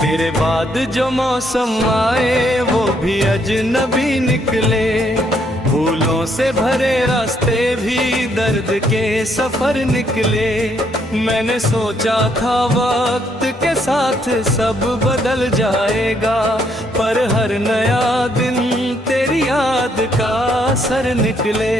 तेरे बाद जो मौसम आए वो भी अजनबी निकले, फूलों से भरे रास्ते भी दर्द के सफर निकले। मैंने सोचा था वक्त के साथ सब बदल जाएगा, पर हर नया दिन तेरी याद का असर निकले।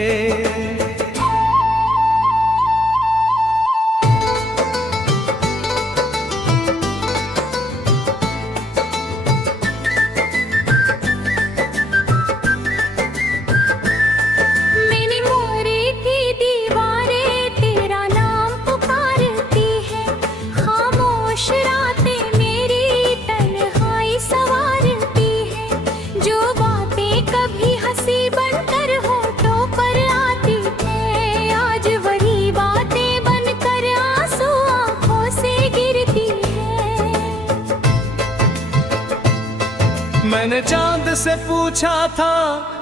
मैंने चांद से पूछा था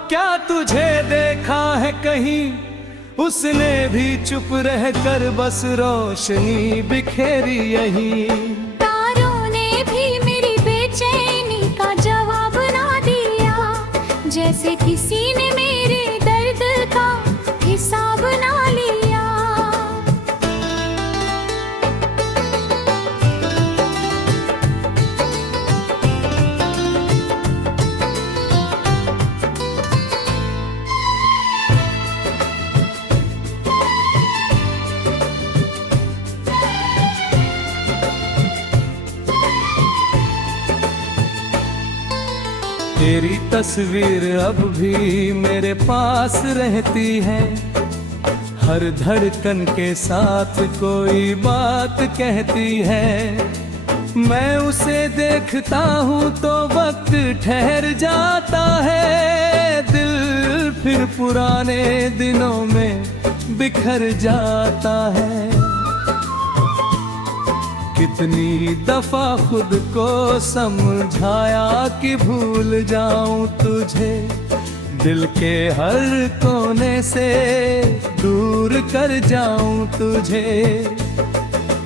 क्या तुझे देखा है कहीं, उसने भी चुप रहकर बस रोशनी बिखेरी यहीं। तारों ने भी मेरी बेचैनी का जवाब ना दिया, जैसे किसी ने मेरे दर्द का हिसाब ना लिया। तेरी तस्वीर अब भी मेरे पास रहती है, हर धड़कन के साथ कोई बात कहती है। मैं उसे देखता हूँ तो वक्त ठहर जाता है, दिल फिर पुराने दिनों में बिखर जाता है। कितनी दफा खुद को समझाया कि भूल जाऊं तुझे, दिल के हर कोने से दूर कर जाऊं तुझे।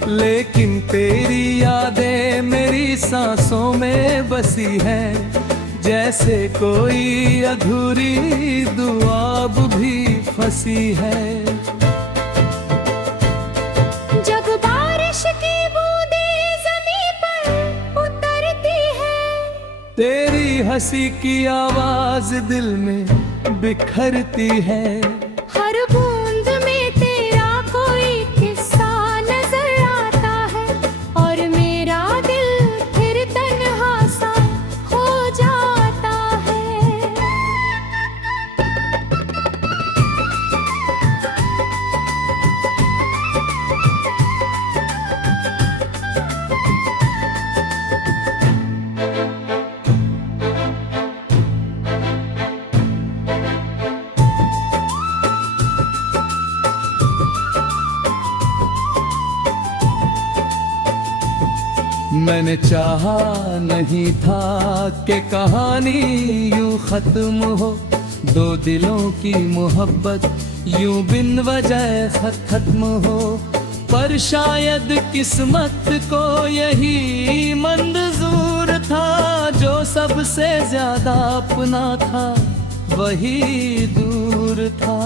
लेकिन तेरी यादें मेरी सांसों में बसी है, जैसे कोई अधूरी दुआ भी फंसी है। जब बारिश की तेरी हंसी की आवाज दिल में बिखरती है, हर बूंद में तेरा कोई किस्सा नजर आता है, और मेरा दिल फिर तन्हा सा हो जाता है। मैंने चाहा नहीं था कि कहानी यूं खत्म हो, दो दिलों की मोहब्बत यूं बिन वजह खत्म हो। पर शायद किस्मत को यही मंजूर था, जो सबसे ज्यादा अपना था वही दूर था।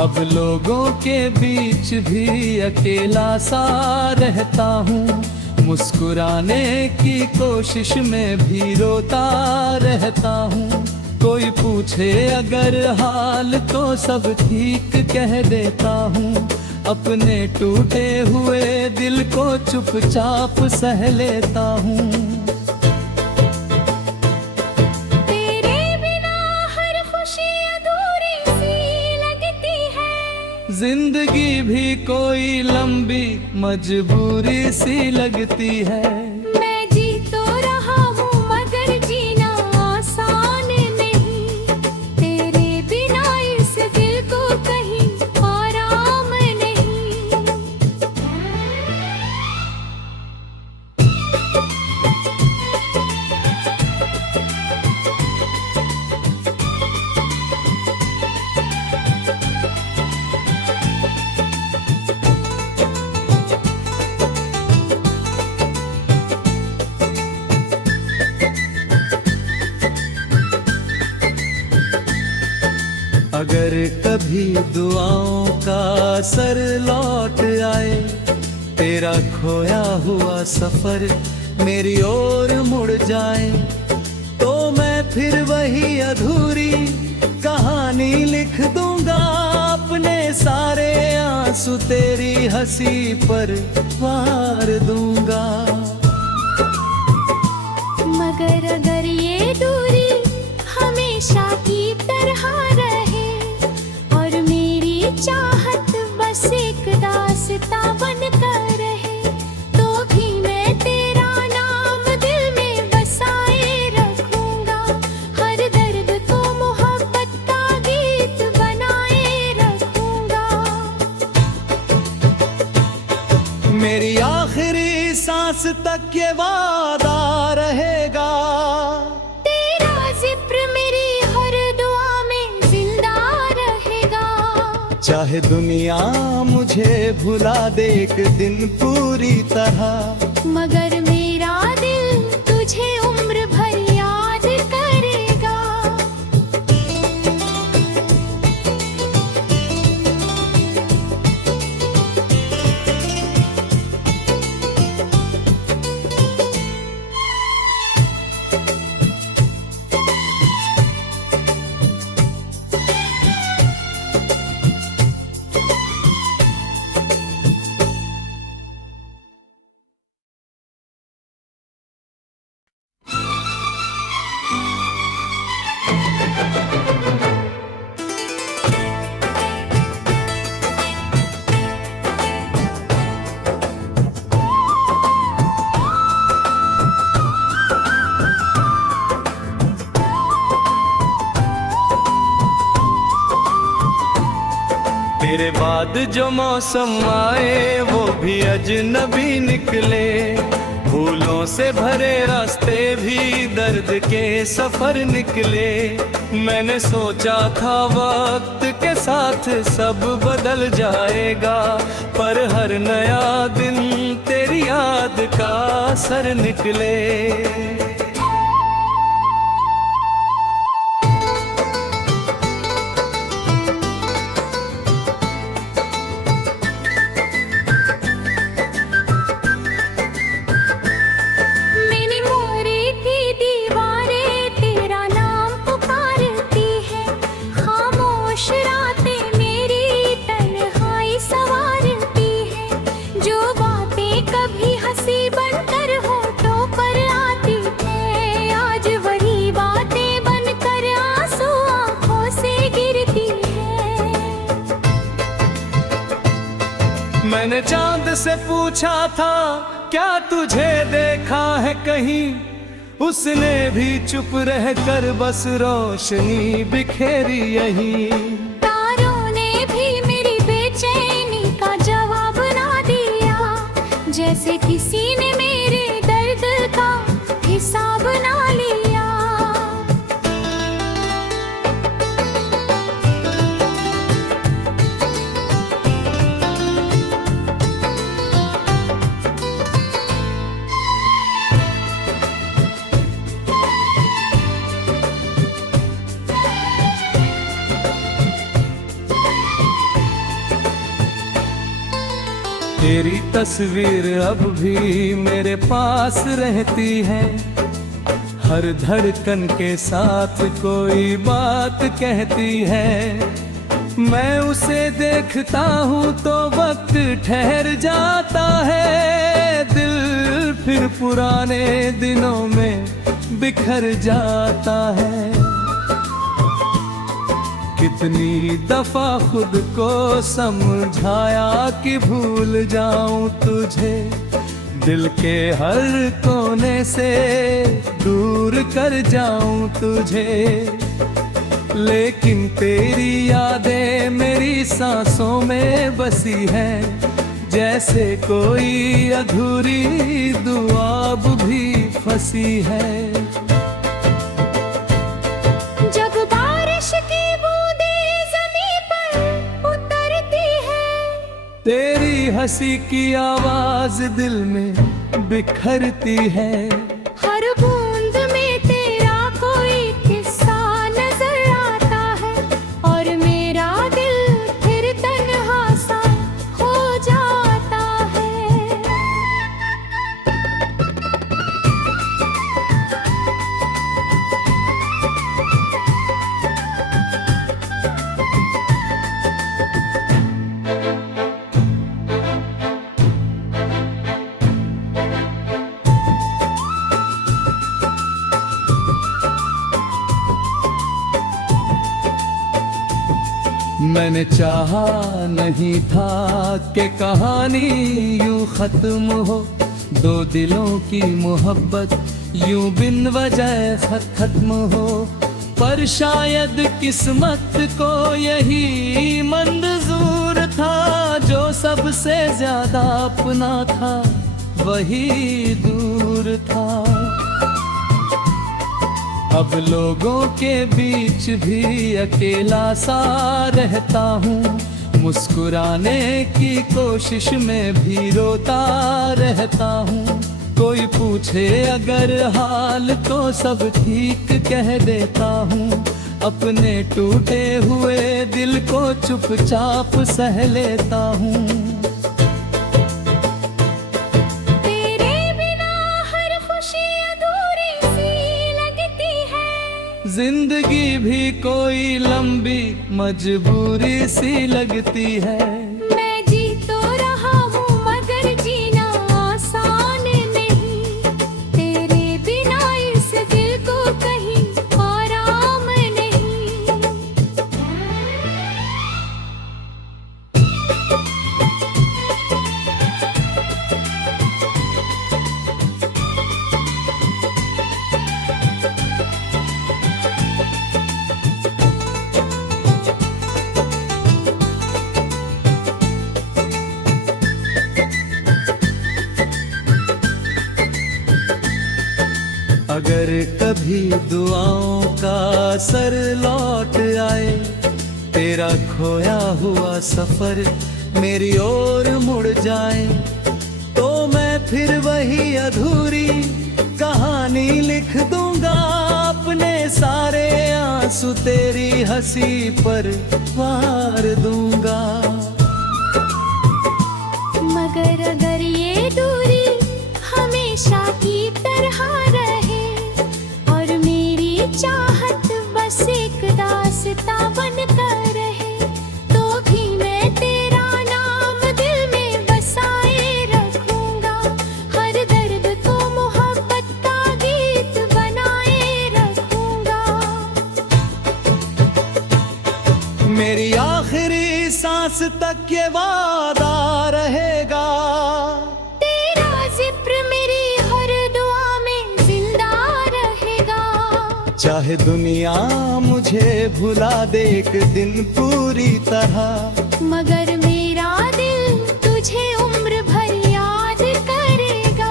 अब लोगों के बीच भी अकेला सा रहता हूँ, मुस्कुराने की कोशिश में भी रोता रहता हूँ। कोई पूछे अगर हाल तो सब ठीक कह देता हूँ, अपने टूटे हुए दिल को चुपचाप सह लेता हूँ। जिंदगी भी कोई लंबी मजबूरी सी लगती है। मैं जी तो रहा हूँ मगर जीना आसान नहीं, तेरे बिना इस दिल को कहीं आराम नहीं। अगर कभी दुआओं का असर लौट आए, तेरा खोया हुआ सफर मेरी ओर मुड़ जाए, तो मैं फिर वही अधूरी कहानी लिख दूंगा। अपने सारे आंसू तेरी हंसी पर वार दूंगा। मगर अगर ये दूरी हमेशा की तरह रहे और मेरी चाहत बस एक दास्तां बनकर रहे, तो भी मैं तेरा नाम दिल में बसाए रखूंगा। हर दर्द को मोहब्बत का गीत बनाए रखूंगा। मेरी आखिरी सांस तक ये वादा रहेगा, तेरा जिक्र मेरी हर दुआ में जिंदा रहेगा। चाहे दुनिया मुझे भुला दे एक दिन पूरी तरह, मगर मेरा दिल तुझे उम्र भर याद करेगा। तेरे बाद जो मौसम आए वो भी अजनबी निकले, फूलों से भरे रास्ते भी दर्द के सफर निकले। मैंने सोचा था वक्त के साथ सब बदल जाएगा, पर हर नया दिन तेरी याद का असर निकले। मैंने चांद से पूछा था क्या तुझे देखा है कहीं, उसने भी चुप रहकर बस रोशनी बिखेरी यहीं। तारों ने भी मेरी बेचैनी का जवाब ना दिया, जैसे किसी ने मेरे दर्द का हिसाब ना लिया। तेरी तस्वीर अब भी मेरे पास रहती है, हर धड़कन के साथ कोई बात कहती है। मैं उसे देखता हूँ तो वक्त ठहर जाता है, दिल फिर पुराने दिनों में बिखर जाता है। कितनी दफा खुद को समझाया कि भूल जाऊं तुझे, दिल के हर कोने से दूर कर जाऊं तुझे, लेकिन तेरी यादें मेरी सांसों में बसी है, जैसे कोई अधूरी दुआ अब भी फंसी है। जब बारिश की बूंदें ज़मीं पर उतरती है, तेरी हंसी की आवाज दिल में बिखरती है। हर बूंद में तेरा कोई किस्सा नजर आता है और मेरे मैंने चाहा नहीं था कि कहानी यूं खत्म हो, दो दिलों की मोहब्बत यूं बिन वजह खत्म हो। पर शायद किस्मत को यही मंजूर था, जो सबसे ज्यादा अपना था वही दूर था। अब लोगों के बीच भी अकेला सा रहता हूँ, मुस्कुराने की कोशिश में भी रोता रहता हूँ। कोई पूछे अगर हाल तो सब ठीक कह देता हूँ, अपने टूटे हुए दिल को चुपचाप सह लेता हूँ। जिंदगी भी कोई लंबी मजबूरी सी लगती है। मैं जी तो रहा हूँ मगर जीना आसान नहीं, तेरे बिना इस दिल को कहीं आराम नहीं। अगर कभी दुआओं का असर लौट आए, तेरा खोया हुआ सफर मेरी ओर मुड़ जाए, तो मैं फिर वही अधूरी कहानी लिख दूंगा। अपने सारे आंसू तेरी हंसी पर वार दूंगा। मगर अगर ये दूरी हमेशा की तरह रहे और मेरी चाहत बस एक दास्तां बनकर रहे, तो भी मैं तेरा नाम दिल में बसाए रखूंगा। हर दर्द को मोहब्बत का गीत बनाए रखूंगा। मेरी आखिरी सांस तक ये वादा रहेगा, तेरा जिक्र मेरी हर दुआ में जिंदा रहेगा। चाहे दुनिया मुझे भुला दे एक दिन पूरी तरह, मगर मेरा दिल तुझे उम्र भर याद करेगा।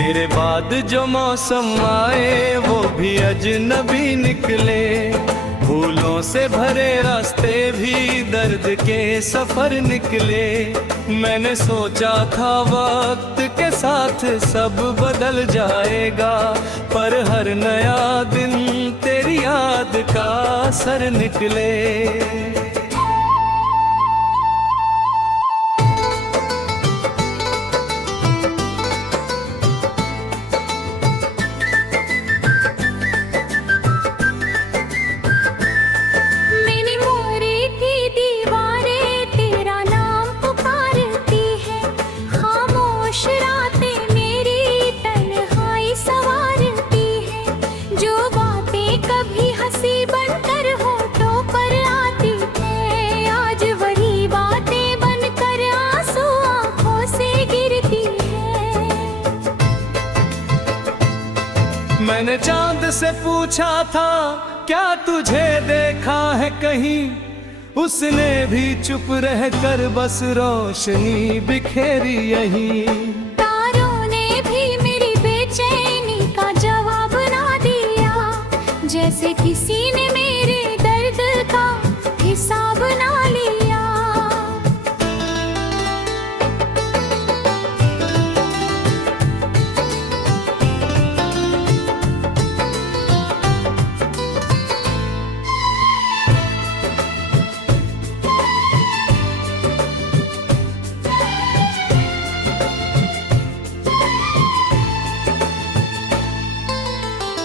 तेरे बाद जो मौसम आए वो भी अजनबी निकले, फूलों से भरे रास्ते भी दर्द के सफर निकले। मैंने सोचा था वक्त के साथ सब बदल जाएगा, पर हर नया दिन तेरी याद का असर निकले। मैंने चांद से पूछा था क्या तुझे देखा है कहीं, उसने भी चुप रहकर बस रोशनी बिखेरी यहीं। तारों ने भी मेरी बेचैनी का जवाब ना दिया, जैसे किसी ने मेरे दर्द का हिसाब ना लिया।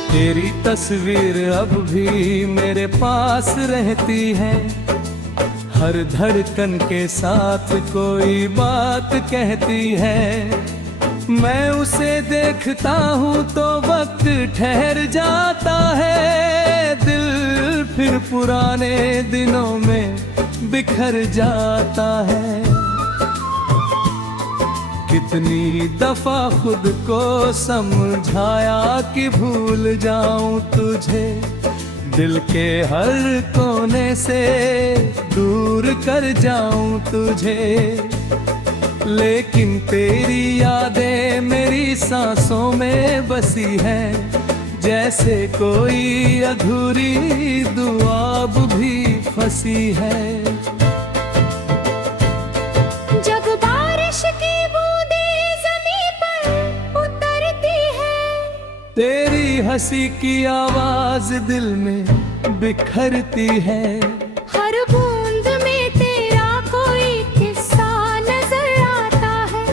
तेरी तस्वीर अब भी मेरे पास रहती है, हर धड़कन के साथ कोई बात कहती है। मैं उसे देखता हूँ तो वक्त ठहर जाता है, दिल फिर पुराने दिनों में बिखर जाता है। कितनी दफा खुद को समझाया कि भूल जाऊं तुझे, दिल के हर कोने से दूर कर जाऊं तुझे। लेकिन तेरी यादें मेरी सांसों में बसी है, जैसे कोई अधूरी दुआ अब भी फंसी है। जब बारिश की बूंदें ज़मीं पर उतरती है, तेरी हंसी की आवाज दिल में बिखरती है। हर बूंद में तेरा कोई किस्सा नजर आता है,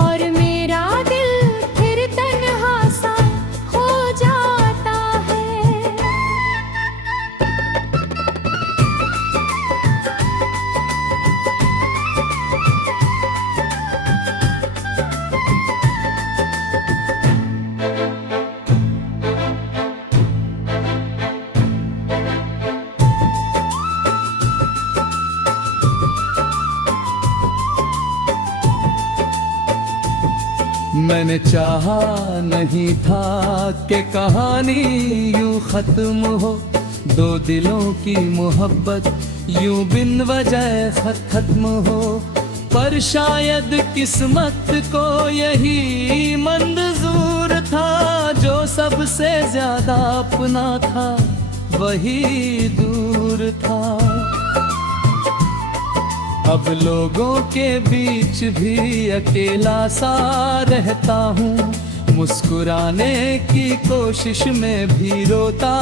और मेरा दिल फिर तन्हा सा हो जाता है। मैंने चाहा नहीं था कि कहानी यूं खत्म हो, दो दिलों की मोहब्बत यूं बिन वजह खत्म हो। पर शायद किस्मत को यही मंजूर था, जो सबसे ज्यादा अपना था वही दूर था। अब लोगों के बीच भी अकेला सा रहता हूँ, मुस्कुराने की कोशिश में भी रोता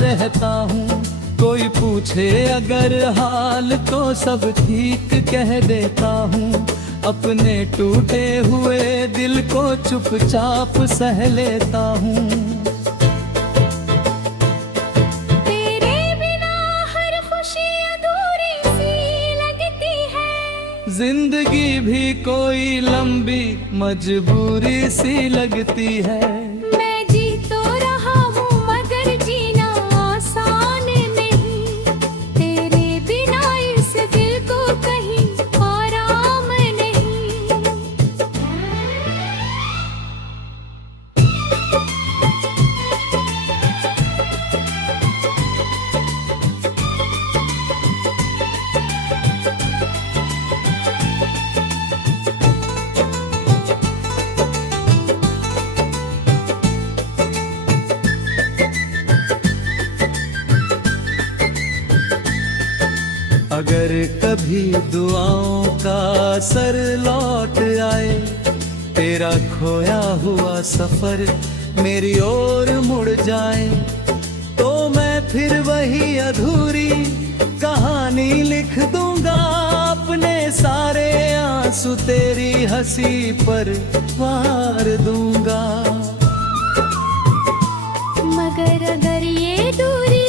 रहता हूँ। कोई पूछे अगर हाल तो सब ठीक कह देता हूँ, अपने टूटे हुए दिल को चुपचाप सह लेता हूँ। जिंदगी भी कोई लंबी मजबूरी सी लगती है। मैं जी तो रहा हूँ मगर जीना आसान नहीं, तेरे बिना इस दिल को कहीं आराम नहीं। अगर कभी दुआओं का असर लौट आए, तेरा खोया हुआ सफर मेरी ओर मुड़ जाए, तो मैं फिर वही अधूरी कहानी लिख दूंगा। अपने सारे आंसू तेरी हंसी पर वार दूंगा। मगर अगर ये दूरी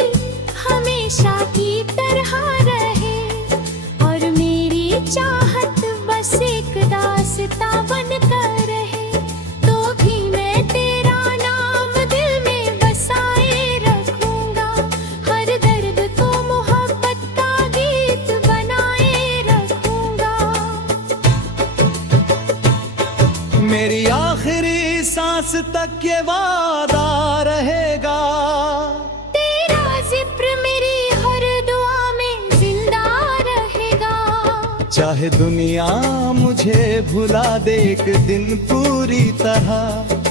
हमेशा की तरह रहे, और मेरी चाहत बस एक दास्तां बनकर रहे, तो भी मैं तेरा नाम दिल में बसाए रखूंगा। हर दर्द को मोहब्बत का गीत बनाए रखूंगा। मेरी आखिरी सांस तक ये वादा रहेगा, तेरा जिक्र मेरी हर दुआ में जिंदा रहेगा। चाहे दुनिया मुझे भुला दे एक दिन पूरी तरह,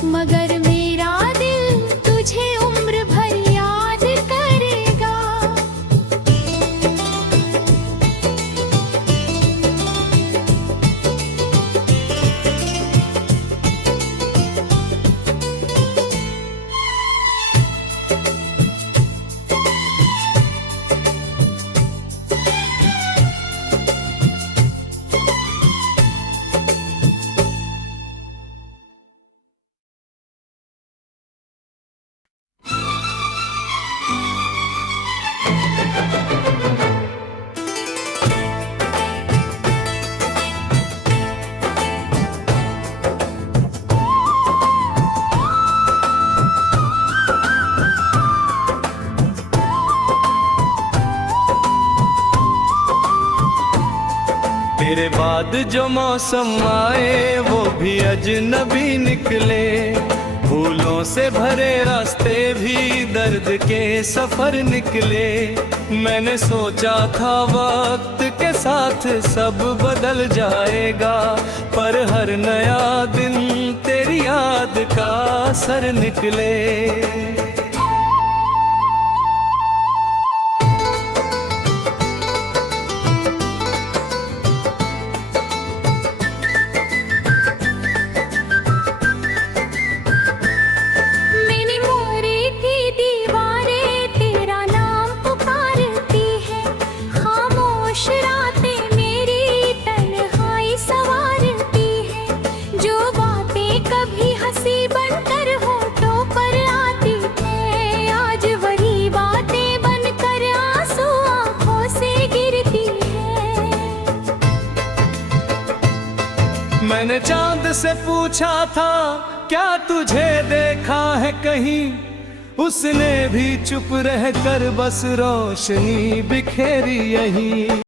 मगर मेरा दिल तुझे उम्र भर याद मेरे बाद जो मौसम आए वो भी अजनबी निकले, फूलों से भरे रास्ते भी दर्द के सफर निकले। मैंने सोचा था वक्त के साथ सब बदल जाएगा, पर हर नया दिन तेरी याद का असर निकले। मैंने चांद से पूछा था क्या तुझे देखा है कहीं, उसने भी चुप रहकर बस रोशनी बिखेरी यहीं।